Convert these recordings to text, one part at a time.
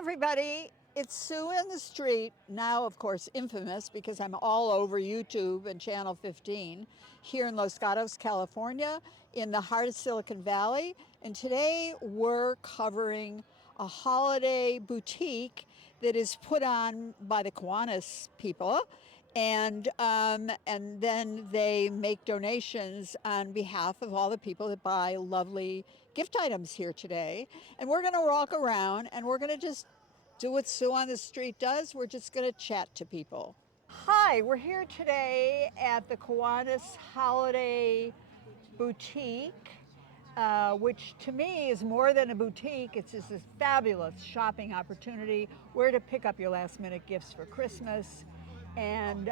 everybody. It's Sue in the Street, now of course infamous because I'm all over YouTube and Channel 15 here in Los Gatos, California, in the heart of Silicon Valley. And today we're covering a holiday boutique that is put on by the Kiwanis people. And then they make donations on behalf of all the people that buy lovely gift items here today. And we're going to walk around and we're going to just do what Sue on the Street does. We're just going to chat to people. Hi, we're here today at the Kiwanis Holiday Boutique, which to me is more than a boutique. It's just this fabulous shopping opportunity where to pick up your last minute gifts for Christmas. And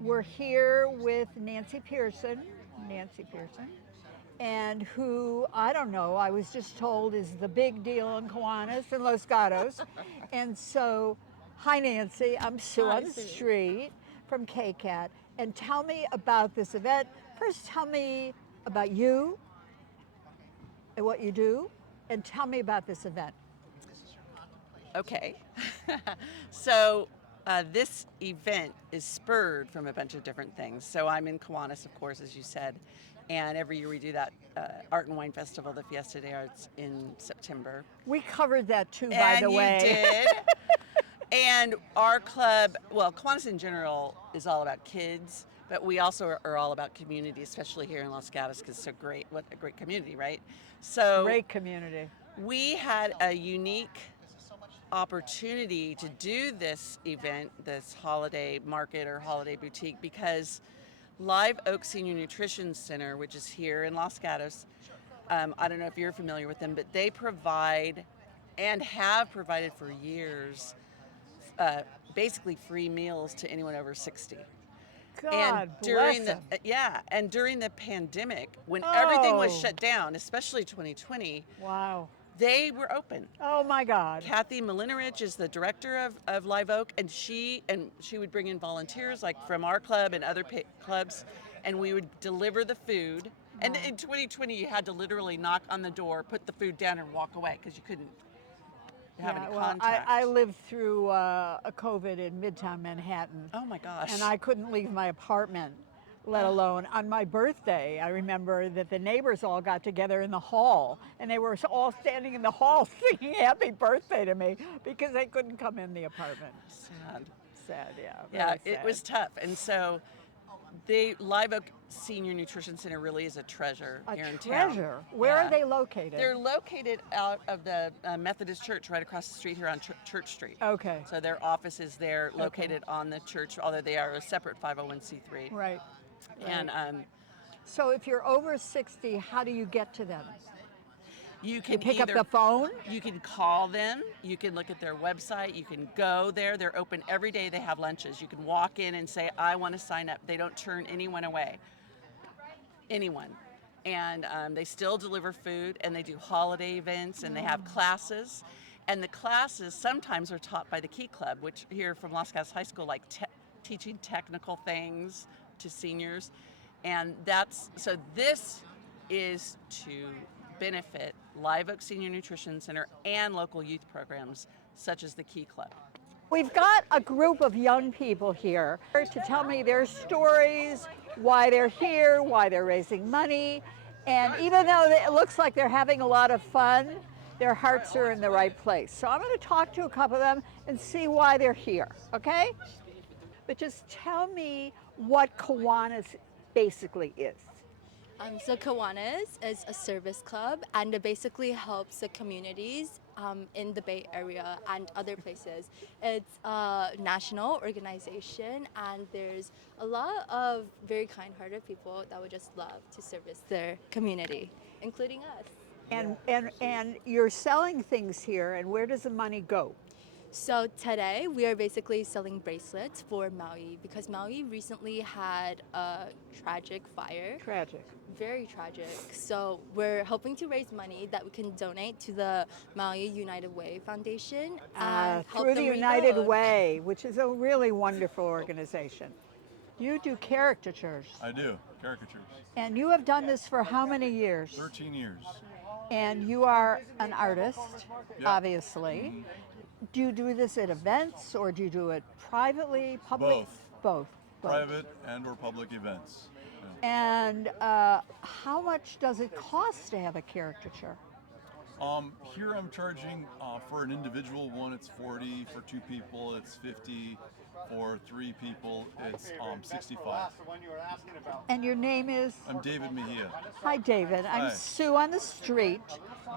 we're here with Nancy Pearson, and who, I don't know, I was just told is the big deal in Kiwanis and Los Gatos. And so, hi Nancy, I'm Sue on the Street from KCAT. And tell me about this event. First tell me about you and what you do, and tell me about this event. Okay. So this event is spurred from a bunch of different things. So I'm in Kiwanis, of course, as you said, and every year we do that Art and Wine Festival, the Fiesta de Arts, in September. We covered that too, by the way. And you did. And our club, well, Kiwanis in general is all about kids, but we also are all about community, especially here in Los Gatos, because it's so great. What a great community, right? So great community. We had a unique opportunity to do this event, this holiday market or holiday boutique, because Live Oak Senior Nutrition Center, which is here in Los Gatos, I don't know if you're familiar with them, but they provide and have provided for years basically free meals to anyone over 60. God and during bless them. And during the pandemic, when everything was shut down, especially 2020, wow, they were open. Oh my God. Kathy Malinovich is the director of Live Oak, and she would bring in volunteers like from our club and other clubs, and we would deliver the food. Wow. And in 2020, you had to literally knock on the door, put the food down, and walk away because you couldn't have any contact. I lived through a COVID in Midtown Manhattan. Oh my gosh. And I couldn't leave my apartment, let alone on my birthday. I remember that the neighbors all got together in the hall, and they were all standing in the hall singing happy birthday to me because they couldn't come in the apartment. Sad, yeah. Yeah, sad. It was tough. And so the Live Oak Senior Nutrition Center really is a treasure here in town. A treasure? Where are they located? They're located out of the Methodist Church right across the street here on Church Street. Okay. So their office is there, located on the church, although they are a separate 501c3. Right. And so if you're over 60, how do you get to them? You can pick up the phone? You can call them. You can look at their website. You can go there. They're open every day. They have lunches. You can walk in and say, I want to sign up. They don't turn anyone away. Anyone. And they still deliver food, and they do holiday events, and they have classes. And the classes sometimes are taught by the Key Club, which here from Los Gatos High School, like teaching technical things to seniors. And so this is to benefit Live Oak Senior Nutrition Center and local youth programs such as the Key Club. We've got a group of young people here to tell me their stories, why they're here, why they're raising money. And even though it looks like they're having a lot of fun, their hearts are in the right place. So I'm going to talk to a couple of them and see why they're here, okay? But just tell me what Kiwanis basically is. So Kiwanis is a service club, and it basically helps the communities in the Bay Area and other places. It's a national organization, and there's a lot of very kind-hearted people that would just love to service their community, including us. And you're selling things here, and where does the money go? So today we are basically selling bracelets for Maui because Maui recently had a tragic fire. Tragic. Very tragic. So we're hoping to raise money that we can donate to the Maui United Way Foundation. And help through them the United rebuild. Way, which is a really wonderful organization. You do caricatures. I do, caricatures. And you have done this for how many years? 13 years. And you are an artist, Yeah. obviously. Do you do this at events or do you do it privately, public? Both. Both. Both. Private and or public events. Yeah. And how much does it cost to have a caricature? Here I'm charging for an individual one, it's 40. For two people, it's 50. For three people, it's 65. And your name is? I'm David Mejia. Hi, David. I'm Hi. Sue on the street,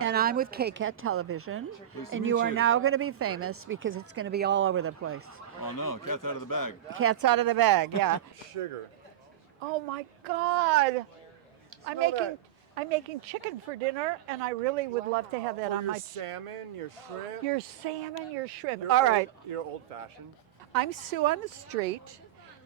and I'm with KCAT Television. Nice to And meet you are you. now going to be famous because it's going to be all over the place. Oh no, cat's out of the bag. Cat's out of the bag, yeah. Sugar. Oh my God! I'm Smell making that. I'm making chicken for dinner, and I really would love to have that on your my. salmon, your shrimp. Your salmon, your shrimp. You're All right. You're old-fashioned. I'm Sue on the street,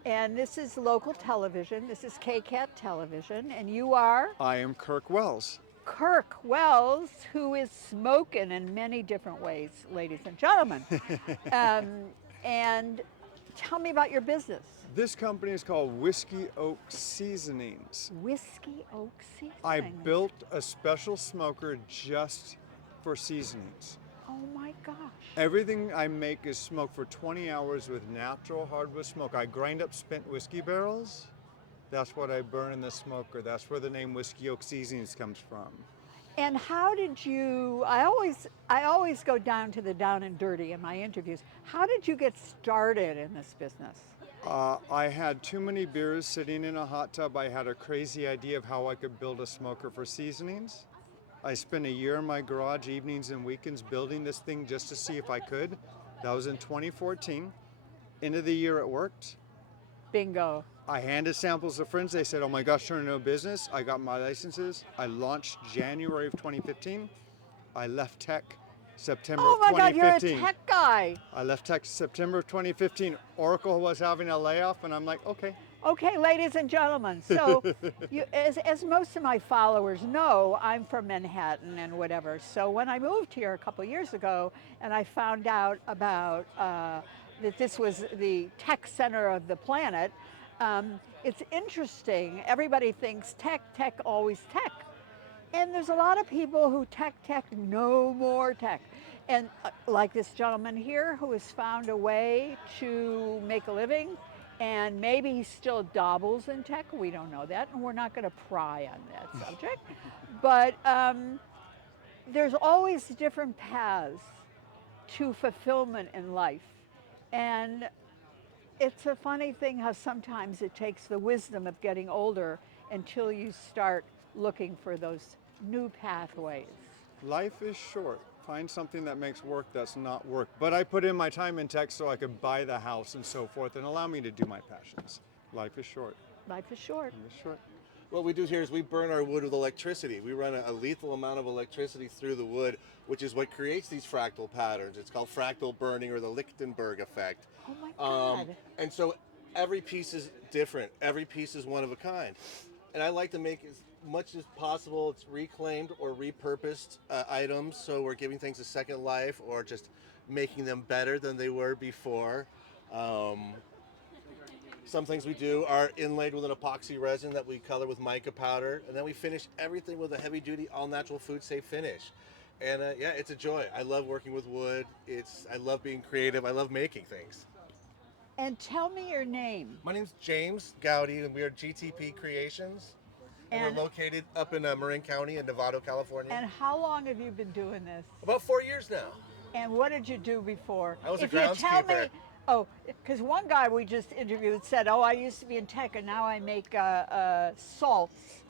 and this is local television. This is KCAT Television, and you are I am Kirk Wells. Kirk Wells, who is smoking in many different ways, ladies and gentlemen. And tell me about your business. This company is called Whiskey Oak Seasonings. Whiskey Oak Seasoning. I built a special smoker just for seasonings. Oh my gosh. Everything I make is smoked for 20 hours with natural hardwood smoke. I grind up spent whiskey barrels. That's what I burn in the smoker. That's where the name Whiskey Oak Seasonings comes from. And how did you? I always go down to the down and dirty in my interviews. How did you get started in this business? I had too many beers sitting in a hot tub. I had a crazy idea of how I could build a smoker for seasonings. I spent a year in my garage, evenings and weekends, building this thing just to see if I could. That was in 2014. End of the year, it worked. Bingo. I handed samples to friends. They said, oh my gosh, turn into a business. I got my licenses. I launched January of 2015. I left tech September Oh of my God, 2015. you're a tech guy. I left tech September of 2015. Oracle was having a layoff, and I'm like, okay. Okay, ladies and gentlemen. So, as most of my followers know, I'm from Manhattan and whatever. So when I moved here a couple years ago, and I found out about that this was the tech center of the planet, it's interesting. Everybody thinks tech, always tech. And there's a lot of people who tech, no more tech. And like this gentleman here who has found a way to make a living, and maybe he still dabbles in tech. We don't know that, and we're not going to pry on that subject. But there's always different paths to fulfillment in life. And it's a funny thing how sometimes it takes the wisdom of getting older until you start looking for those new pathways. Life is short. Find something that makes work that's not work. But I put in my time in tech so I could buy the house and so forth and allow me to do my passions. Life is short. Life is short. Life is short. What we do here is we burn our wood with electricity. We run a lethal amount of electricity through the wood, which is what creates these fractal patterns. It's called fractal burning or the Lichtenberg effect. Oh my God. And so every piece is different. Every piece is one of a kind. And I like to make as much as possible, it's reclaimed or repurposed items. So we're giving things a second life or just making them better than they were before. Some things we do are inlaid with an epoxy resin that we color with mica powder, and then we finish everything with a heavy-duty, all-natural, food-safe finish. And yeah, it's a joy. I love working with wood. I love being creative. I love making things. And tell me your name. My name's James Gowdy, and we are GTP Creations. And we're located up in Marin County in Novato, California. And how long have you been doing this? About 4 years now. And what did you do before? I was a if you tell me, groundskeeper. oh, because one guy we just interviewed said, "Oh, I used to be in tech, and now I make salts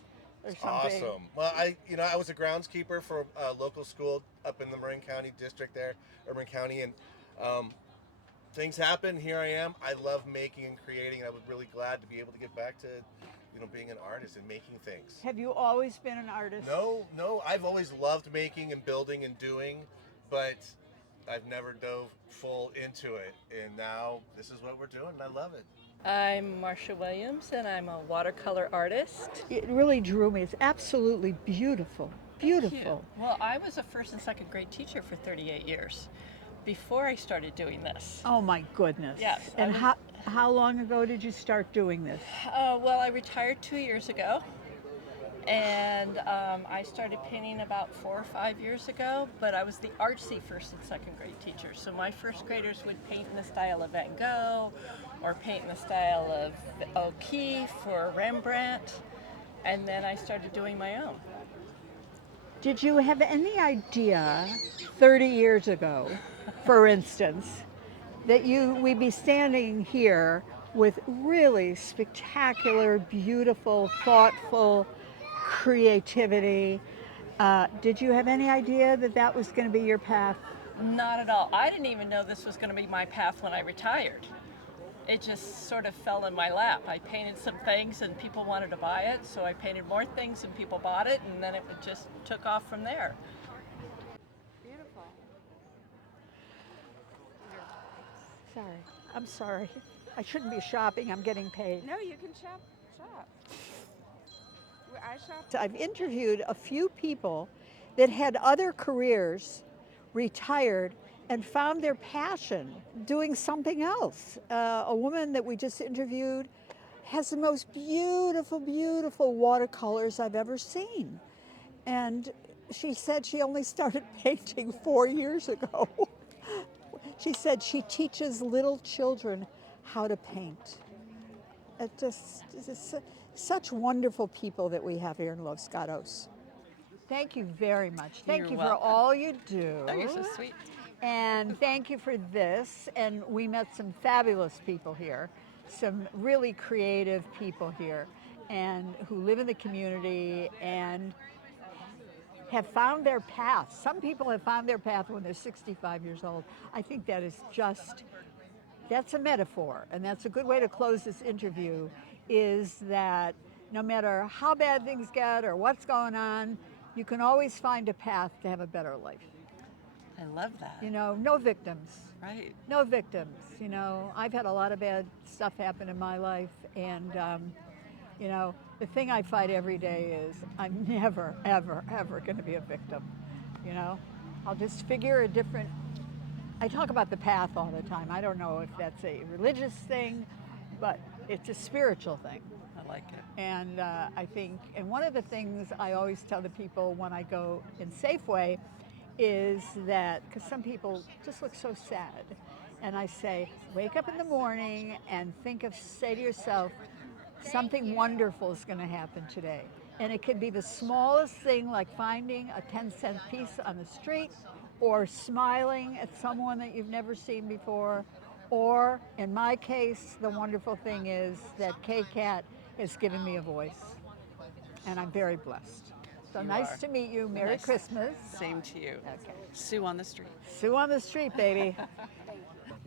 or something." Awesome. Well, I was a groundskeeper for a local school up in the Marin County district there, or Marin County, and things happen. Here I am. I love making and creating, and I was really glad to be able to get back to, being an artist and making things. Have you always been an artist? No. I've always loved making and building and doing, but I've never dove full into it. And now this is what we're doing, and I love it. I'm Marcia Williams, and I'm a watercolor artist. It really drew me. It's absolutely beautiful. Beautiful. Thank you. Well, I was a first and second grade teacher for 38 years before I started doing this. Oh my goodness. Yes, And how long ago did you start doing this? Well, I retired 2 years ago, And I started painting about 4 or 5 years ago, but I was the artsy first and second grade teacher. So my first graders would paint in the style of Van Gogh or paint in the style of O'Keeffe or Rembrandt. And then I started doing my own. Did you have any idea 30 years ago, for instance, that we'd be standing here with really spectacular, beautiful, thoughtful creativity? Did you have any idea that that was going to be your path? Not at all. I didn't even know this was going to be my path when I retired. It just sort of fell in my lap. I painted some things and people wanted to buy it, so I painted more things and people bought it, and then it just took off from there. Beautiful. Sorry, I'm sorry. I shouldn't be shopping, I'm getting paid. No, you can shop. I shop. I've interviewed a few people that had other careers, retired, and found their passion doing something else. A woman that we just interviewed has the most beautiful, beautiful watercolors I've ever seen. And she said she only started painting 4 years ago. She said she teaches little children how to paint. It's such wonderful people that we have here in Los Gatos. Thank you very much. Thank You're you welcome. for all you do. Oh, you're so sweet. And thank you for this. And we met some fabulous people here, some really creative people here, and who live in the community and have found their path. Some people have found their path when they're 65 years old. I think that is just, that's a metaphor, and that's a good way to close this interview, is that no matter how bad things get or what's going on, you can always find a path to have a better life. I love that. You know, no victims. Right. No victims. You know, I've had a lot of bad stuff happen in my life, and you know, the thing I fight every day is I'm never, ever, ever going to be a victim. You know, I'll just figure a different. I talk about the path all the time. I don't know if that's a religious thing, but it's a spiritual thing. I like it. And I think, and one of the things I always tell the people when I go in Safeway is that, because some people just look so sad, and I say, wake up in the morning and say to yourself, something wonderful is going to happen today. And it could be the smallest thing, like finding a 10-cent piece on the street, or smiling at someone that you've never seen before, or in my case, the wonderful thing is that KCAT has given me a voice, and I'm very blessed. So You nice are. to meet you. Merry Nice. Christmas. Same to you. Okay. Sue on the street. Sue on the street, baby.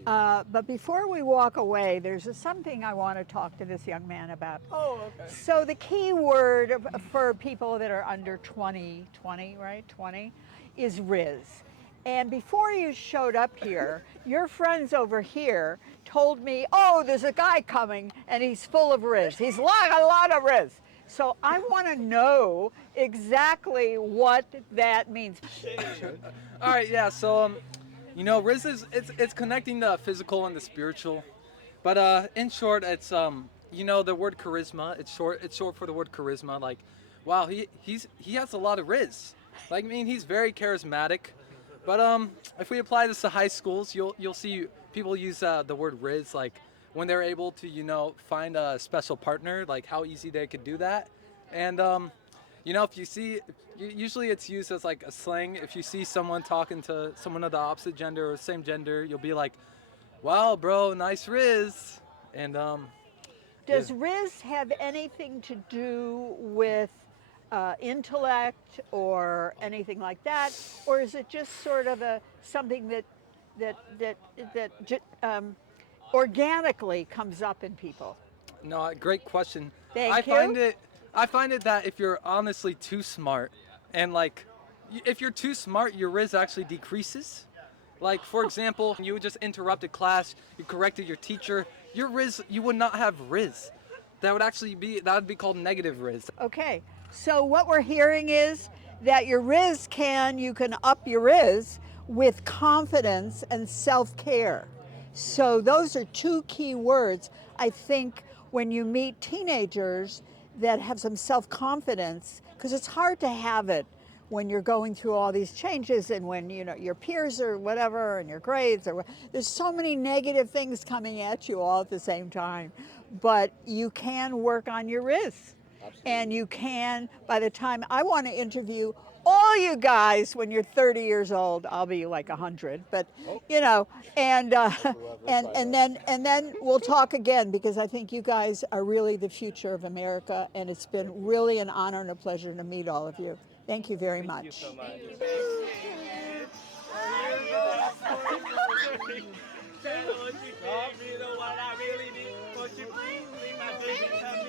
But before we walk away, there's something I want to talk to this young man about. Oh, okay. So the key word for people that are under 20, right? 20, is Riz. And before you showed up here, your friends over here told me, oh, there's a guy coming and he's full of Riz. He's like a lot of Riz. So I want to know exactly what that means. All right, yeah. So, you know, Riz is it's connecting the physical and the spiritual, but in short, it's you know, the word charisma. It's short for the word charisma. Like, wow, he has a lot of Riz. Like, I mean, he's very charismatic. But if we apply this to high schools, you'll see people use the word Riz, like when they're able to, you know, find a special partner, like how easy they could do that. And you know, if you see, usually it's used as like a slang. If you see someone talking to someone of the opposite gender or same gender, you'll be like, wow, bro, nice Riz. And Does Riz have anything to do with intellect or anything like that, or is it just sort of something that organically comes up in people? no, great question. Thank I find it that if you're honestly too smart, and like, if you're too smart, your Riz actually decreases. Like, for example, you just interrupted class, you corrected your teacher, your Riz, you would not have Riz. That would be called negative Riz. Okay, so what we're hearing is that your Riz you can up your Riz with confidence and self-care. So those are two key words, I think, when you meet teenagers that have some self-confidence, because it's hard to have it when you're going through all these changes and when your peers or whatever and your grades or there's so many negative things coming at you all at the same time, but you can work on your risks. Absolutely. And you can, by the time I want to interview all you guys when you're 30 years old, I'll be like 100, but and then we'll talk again, because I think you guys are really the future of America, and it's been really an honor and a pleasure to meet all of you. Thank you very much. Thank you so much.